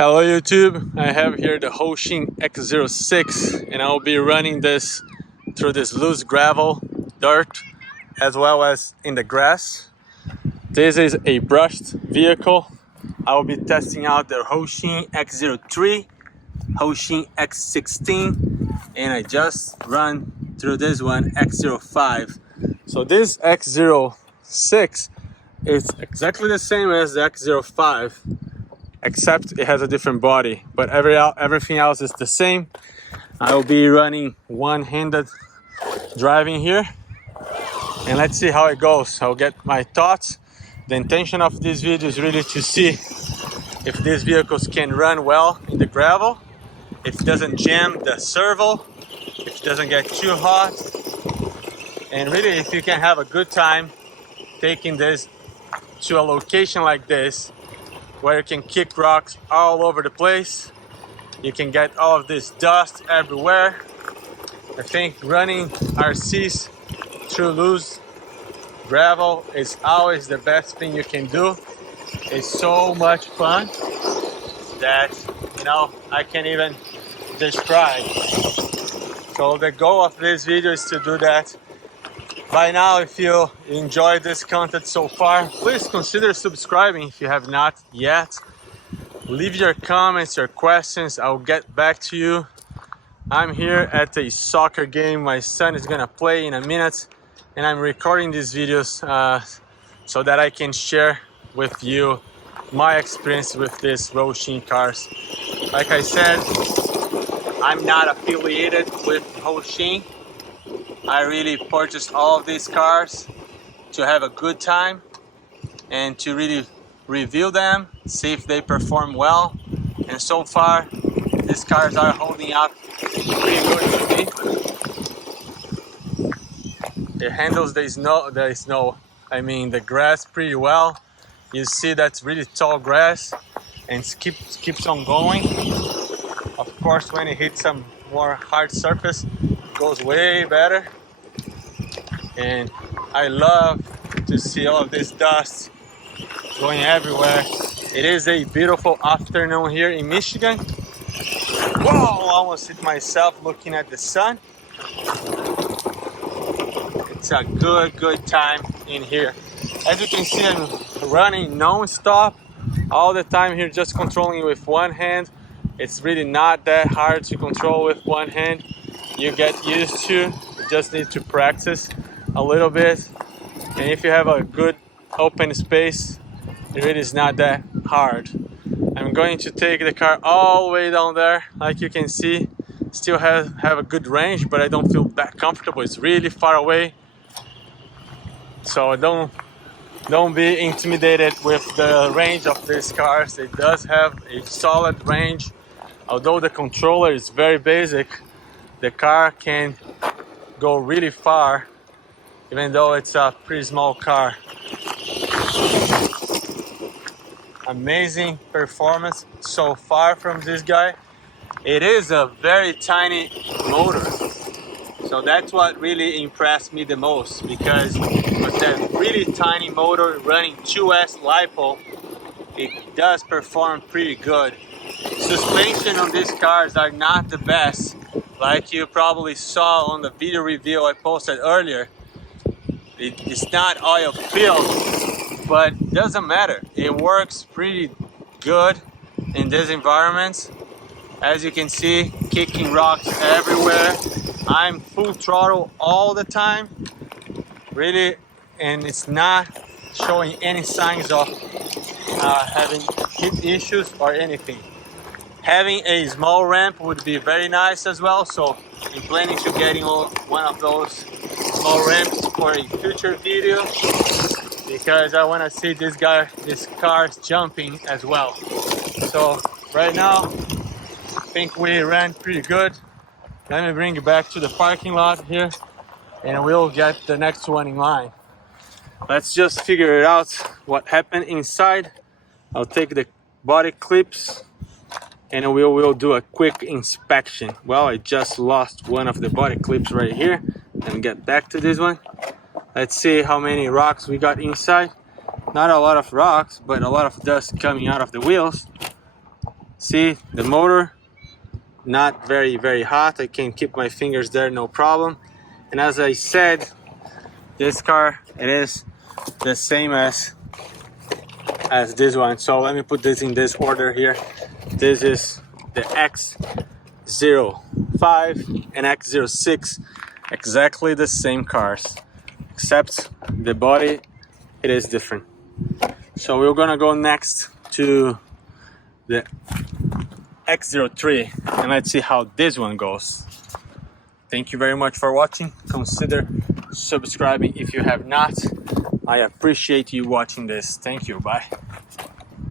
Hello YouTube, I have here the Hosim X06 and I'll be running this through this loose gravel, dirt, as well as in the grass. This is a brushed vehicle. I will be testing out the Hosim X03, Hosim X16, and I just run through this one, X05. So this X06 is exactly the same as the X05. Except it has a different body, but everything else is the same. I will be running one-handed driving here, and let's see how it goes. I'll get my thoughts. The intention of this video is really to see if these vehicles can run well in the gravel, if it doesn't jam the servo, if it doesn't get too hot, and really if you can have a good time taking this to a location like this where you can kick rocks all over the place. You can get all of this dust everywhere. I think running RCs through loose gravel is always the best thing you can do. It's so much fun that, I can't even describe. So the goal of this video is to do that. By now, if you enjoyed this content so far, please consider subscribing if you have not yet. Leave your comments, your questions, I'll get back to you. I'm here at a soccer game my son is gonna play in a minute, and I'm recording these videos so that I can share with you my experience with these Hosim cars. Like I said, I'm not affiliated with Hosim. I really purchased all of these cars to have a good time and to really review them, see if they perform well. And so far, these cars are holding up pretty good to me. It handles the grass pretty well. You see that's really tall grass and keeps on going. Of course, when it hits some more hard surface, it goes way better. And I love to see all of this dust going everywhere. It is a beautiful afternoon here in Michigan. Whoa, I almost hit myself looking at the sun. It's a good time in here. As you can see, I'm running non-stop all the time here, just controlling with one hand. It's really not that hard to control with one hand. You get used to, you just need to practice a little bit. And if you have a good open space, it really is not that hard. I'm going to take the car all the way down there. Like you can see, still have a good range, but I don't feel that comfortable. It's really far away. So don't be intimidated with the range of these cars. It does have a solid range. Although the controller is very basic, the car can go really far, even though it's a pretty small car. Amazing performance so far from this guy. It is a very tiny motor, so that's what really impressed me the most, because with that really tiny motor running 2S LiPo, it does perform pretty good. Suspension on these cars are not the best, like you probably saw on the video review I posted earlier. It's not oil filled, but it doesn't matter. It works pretty good in this environment. As you can see, kicking rocks everywhere. I'm full throttle all the time, really, and it's not showing any signs of having heat issues or anything. Having a small ramp would be very nice as well, so I'm planning to getting one of those small ramps for a future video, because I want to see these cars jumping as well. So right now, I think we ran pretty good. Let me bring you back to the parking lot here, and we'll get the next one in line. Let's just figure it out what happened inside. I'll take the body clips and we will do a quick inspection. Well, I just lost one of the body clips right here. Let me get back to this one. Let's see how many rocks we got inside. Not a lot of rocks, but a lot of dust coming out of the wheels. See the motor, not very hot. I can keep my fingers there, no problem. And as I said, this car, it is the same as this one. So let me put this in this order here. This is the X05 and X06, exactly the same cars, except the body, it is different. So we're gonna go next to the X03 and let's see how this one goes. Thank you very much for watching. Consider subscribing if you have not. I appreciate you watching this. Thank you. Bye.